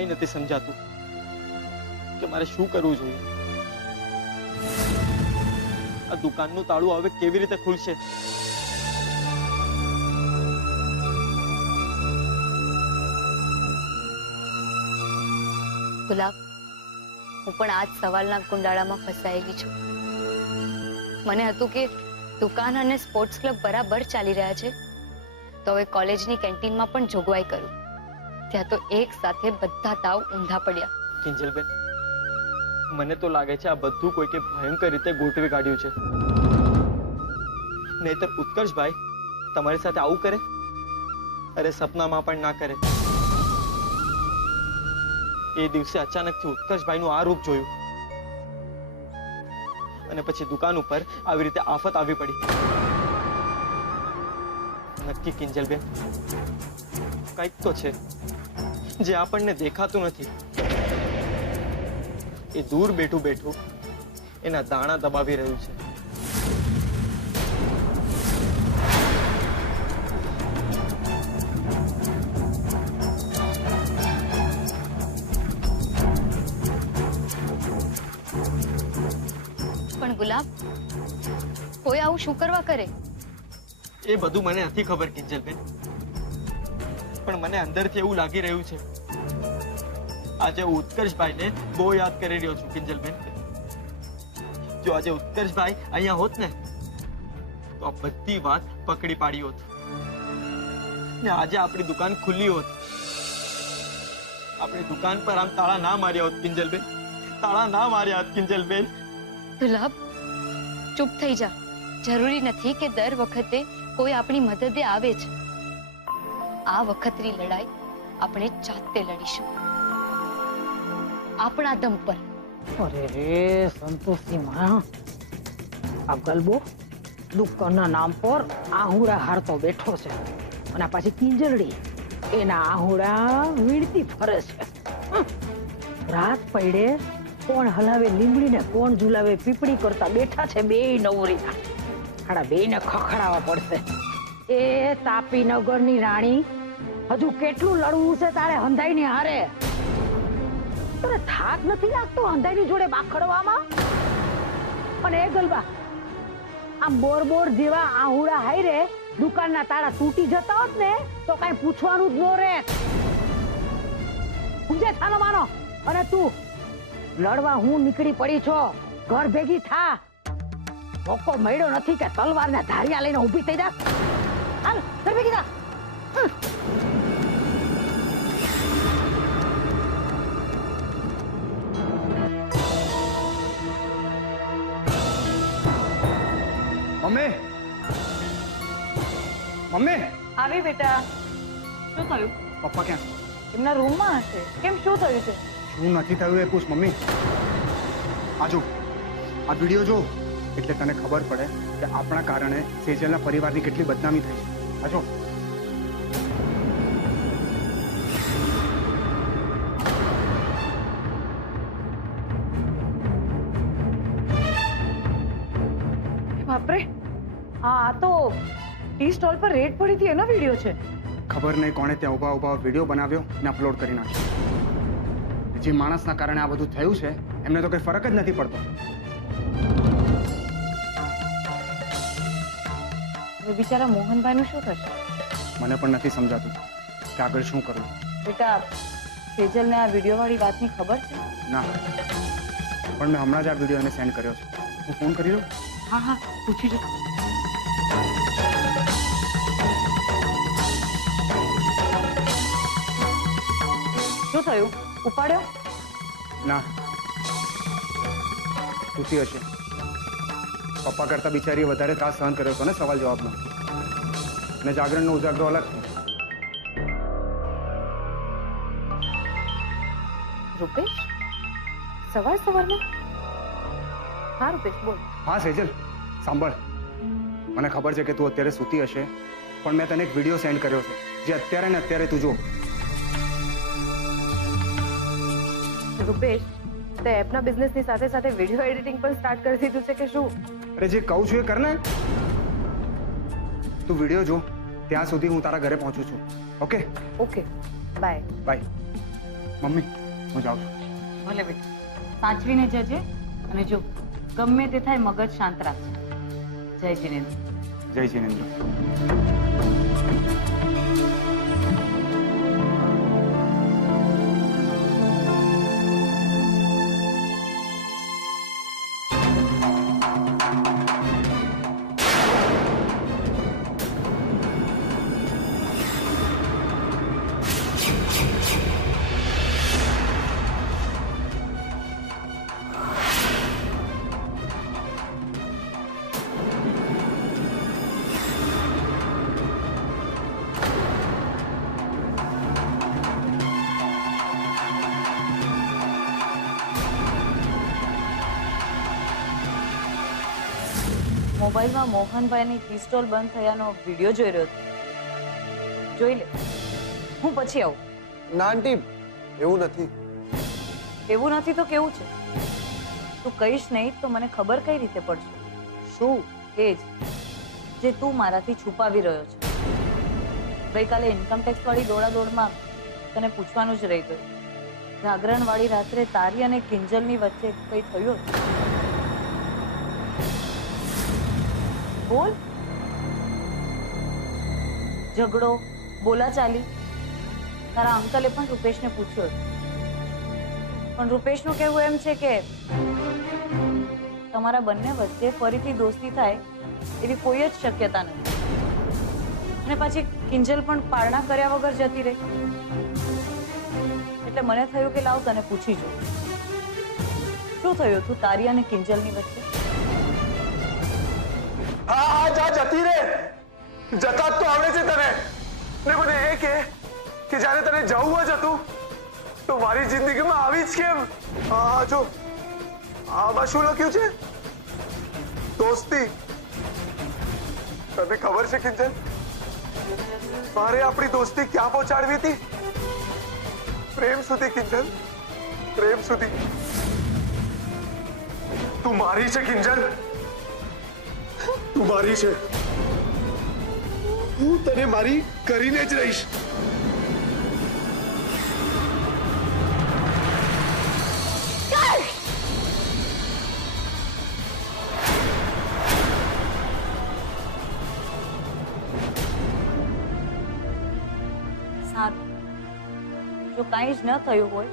કાંઈ નથી સમજાતું કે મારે શું કરવું જોઈએ। આ દુકાનનું તાળું હવે કેવી રીતે ખુલશે? ગુલાબ, હું પણ આજ સવાલના કુંડાળામાં ફસાયેલી છું। મને હતું કે દુકાન અને સ્પોર્ટ્સ ક્લબ બરાબર ચાલી રહ્યા છે, તો હવે કોલેજની કેન્ટીનમાં પણ જોગવાઈ કરું। ત્યાં તો એક સાથે બધા તાવ ઊંધા પડ્યા। કિંજલબેન, મને તો લાગે છે આ બધું કોઈકે ભયંકર રીતે ગોઠવી કાઢ્યું છે, નહીતર ઉત્કર્ષભાઈ તમારી સાથે આવું કરે? અરે સપનામાં પણ ના કરે। એ દિવસે અચાનકથી ઉત્કર્ષભાઈનું આ રૂપ જોયું અને પછી દુકાન ઉપર આવી રીતે આફત આવી પડી। નક્કી કિંજલબેન, કંઈક તો છે જે આપણને દેખાતું નથી। એ દૂર બેઠું બેઠું એના દાણા દબાવી રહ્યું છે। પણ ગુલાબ, કોઈ આવું શું કરવા કરે? એ બધું મને નથી ખબર કિંજલબેન, પણ મને અંદરથી એવું લાગી રહ્યું છે આજે ઉત્કર્ષભાઈને બહુ યાદ કરી રહ્યો છું કિંજલબેન। જો આજે ઉત્કર્ષભાઈ અહીંયા હોત ને તો આ બધી વાત પકડી પાડી હોત ને આજે આપણી દુકાન ખુલ્લી હોત। આપણી દુકાન પર આમ તાળા ના માર્યા હોત કિંજલબેન, તાળા ના માર્યા હોત કિંજલબેન। ગુલાબ, ચૂપ થઈ જા। જરૂરી નથી કે દર વખતે કોઈ આપણી મદદે આવે જ। આ વખતની લડાઈ આપણે જાતે લડીશું, આપણા દમ પર। અરે રે સંતોષી માં, આ ગલબો દુકાનના નામ પર આહુડા હારતો બેઠો છે અને પાછી કિંજલડી એના આહુડા વીણતી ફરે છે। રાત પડે કોણ હલાવે લીમડી ને કોણ ઝુલાવે પીપળી કરતા બેઠા છે બે નવરીના। હાડા બે ને ખખડાવવા પડશે। એ તાપીનગરની રાણી, હજુ કેટલું લડવું છે તારે હંધાઈની હારે? તને થાક નથી લાગતો હંધાઈની જોડે બાખડવામાં? અને એ ગલબા, આમ બોર જેવા આહુડા હાઈરે દુકાનના તાળા તૂટી જતા હોત ને તો કઈ પૂછવાનું જ ન રહે। પૂજે થાનો માનો, અને તું લડવા હું નીકળી પડી છો, ઘર ભેગી થા। મોકો મળ્યો નથી કે તલવાર ને ધારિયા લઈને ઊભી થઈ જા। હાલ ઘર ભેગી થા। મમ્મી, મમ્મી આવી બેટા, શું થયું? પપ્પા ક્યાં? એમના રૂમમાં હશે। કેમ, શું થયું છે? શું નથી થયું એ પૂછ મમ્મી। આજો આ વિડીયો જો એટલે તને ખબર પડે કે આપણા કારણે સેજલના પરિવારની કેટલી બદનામી થઈ છે। આજો બાપરે, આ તો ટી સ્ટોલ પર રેડ પડી હતી એનો વિડીયો છે। ખબર નહીં કોણે ત્યાં ઊભા ઊભા વિડીયો બનાવ્યો અને અપલોડ કરી નાખ્યો। જે માણસના કારણે આ બધું થયું છે એમને તો કઈ ફરક જ નથી પડતો। હવે બિચારા મોહનભાઈનું શું થશે? મને પણ નથી સમજાતું કે આગળ શું કરવું। બેટા, સેજલને આ વિડીયો વાળી વાતની ખબર છે? ના, પણ મેં હમણાં જ આ વિડીયો એને સેન્ડ કર્યો છે। હું ફોન કરી લઉં? હા હા, પૂછી જો। શું થયું? ઉપાડ્યો? ના, સૂતી હશે। પપ્પા કરતા બિચારીએ વધારે ત્રાસ સહન કર્યો હતો ને સવાલ જવાબનો, અને જાગરણનો ઉજાગરો અલગ છે। રૂપેશ, સવારમાં? હા રૂપેશ, બોલ। હા સેજલ, સાંભળ, મને ખબર છે કે તું અત્યારે સૂતી હશે, પણ મેં તને એક વિડીયો સેન્ડ કર્યો છે જે અત્યારે ને અત્યારે તું જો। રૂપેશ, તે એપના બિઝનેસની સાથે સાથે વિડીયો એડિટિંગ પણ સ્ટાર્ટ કરી દીધું છે કે શું? અરે જે કહું છું એ કર ને। તું વિડીયો જો, ત્યાં સુધી હું તારા ઘરે પહોંચું છું। Okay okay, bye bye. Mummy હું જાઉં છું. ભલે બેટા, સાચવીને જજે. અને જો ગમે તે થાય મગજ શાંત રાખજે. જય જીનેન્દ્ર. જય જીનેન્દ્ર. મોબાઈલમાં મોહનભાઈની પિસ્તોલ બંધ થયાનો વિડીયો જોઈ રહ્યો હતો. જોઈ લે, હું પછી આવું. ના આંટી, એવું નથી. એવું નથી તો કેવું છે? તું કહીશ નહીં તો મને ખબર કઈ રીતે પડશે? શું? એ જ જે તું મારાથી છુપાવી રહ્યો છે. ગઈકાલે ઇન્કમટેક્સ વાળી દોડાદોડમાં તને પૂછવાનું જ રહી ગયું. જાગરણ વાળી રાત્રે તારી અને કિંજલની વચ્ચે કઈ થયું હતું? બોલ. ઝઘડો, બોલાચાલી? તારા અંકલે પણ રૂપેશને પૂછ્યું હતું, પણ રૂપેશનું કહેવું એમ છે કે તમારા બંને વચ્ચે ફરીથી દોસ્તી થાય એવી કોઈ જ શક્યતા નથી. અને પાછી કિંજલ પણ પારણા કર્યા વગર જતી રહી. એટલે મને થયું કે લાવ તને પૂછી જો, શું થયું હતું તારી અને કિંજલની વચ્ચે? હા હા, જા, જતી રે. જતા જ તો આવડે છે તને. ને મને એ કે જ્યારે તને જવું જ હતું તો મારી જિંદગીમાં આવી જ કેમ? હા જો, આમાં શું લખ્યું છે? દોસ્તી. તને ખબર છે કિંજલ, મારે આપણી દોસ્તી ક્યાં પહોંચાડવી હતી? પ્રેમ સુધી કિંજલ, પ્રેમ સુધી. તું મારી છે કિંજલ, તું મારી છે. હું તને મારી કરીને જ રહીશ. સારું, જો કાંઈ જ ન થયું હોય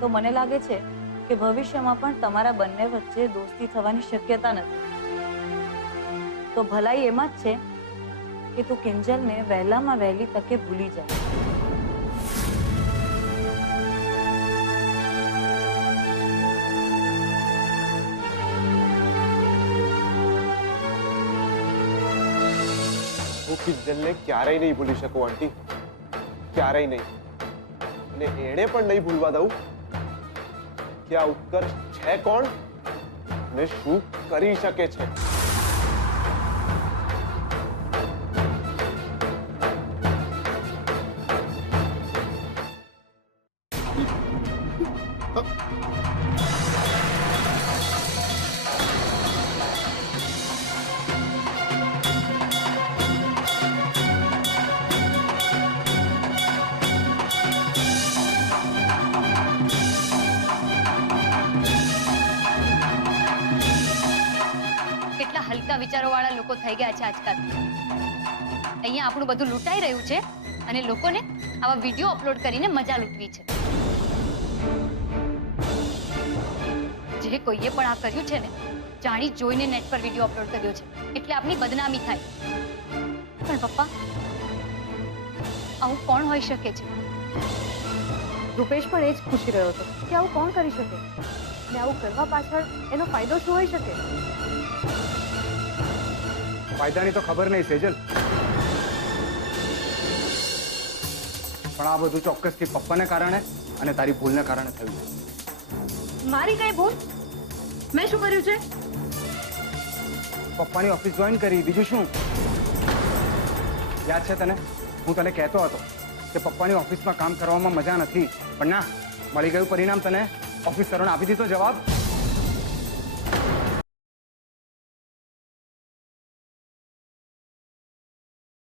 તો મને લાગે છે કે ભવિષ્યમાં પણ તમારા બંને વચ્ચે દોસ્તી થવાની શક્યતા નથી. તો ભલાઈ એમાં જ છે કે તું કિંજલને વહેલામાં વહેલી તકે ભૂલી જા. હું કિંજલને ક્યારેય નહીં ભૂલી શકું આંટી, ક્યારેય નહીં. અને એણે પણ નહીં ભૂલવા દઉં કે આ ઉત્કર્ષ છે કોણ અને શું કરી શકે છે. કેટલા હલકા વિચારો વાળા લોકો થઈ ગયા છે આજકાલ. અહીંયા આપણું બધું લૂંટાઈ રહ્યું છે અને લોકોને આવા વિડીયો અપલોડ કરીને મજા લૂંટવી છે. જે કોઈએ પણ આ કર્યું છે ને, જાણી જોઈને નેટ પર વિડીયો અપલોડ કર્યો છે એટલે આપની બદનામી થાય. પણ પપ્પા, આવું કોણ હોઈ શકે છે? રૂપેશ પણ એ જ પૂછી રહ્યો હતો કે આવું કોણ કરી શકે અને આવું કરવા પાછળ એનો ફાયદો શું હોઈ શકે? ફાયદાની તો ખબર નહીં સેજલ, પણ આ બધું ચોક્કસથી પપ્પાને કારણે અને તારી ભૂલને કારણે થયું છે. મારી કઈ ભૂલ? મેં શું કર્યું છે? પપ્પાની ઓફિસ જોઈન કરી, બીજું શું? યાદ છે તને, હું તને કહેતો હતો કે પપ્પાની ઓફિસમાં કામ કરવામાં મજા નથી, પણ ના, મળી ગયું પરિણામ તને. ઓફિસરોને આપી દીધો જવાબ.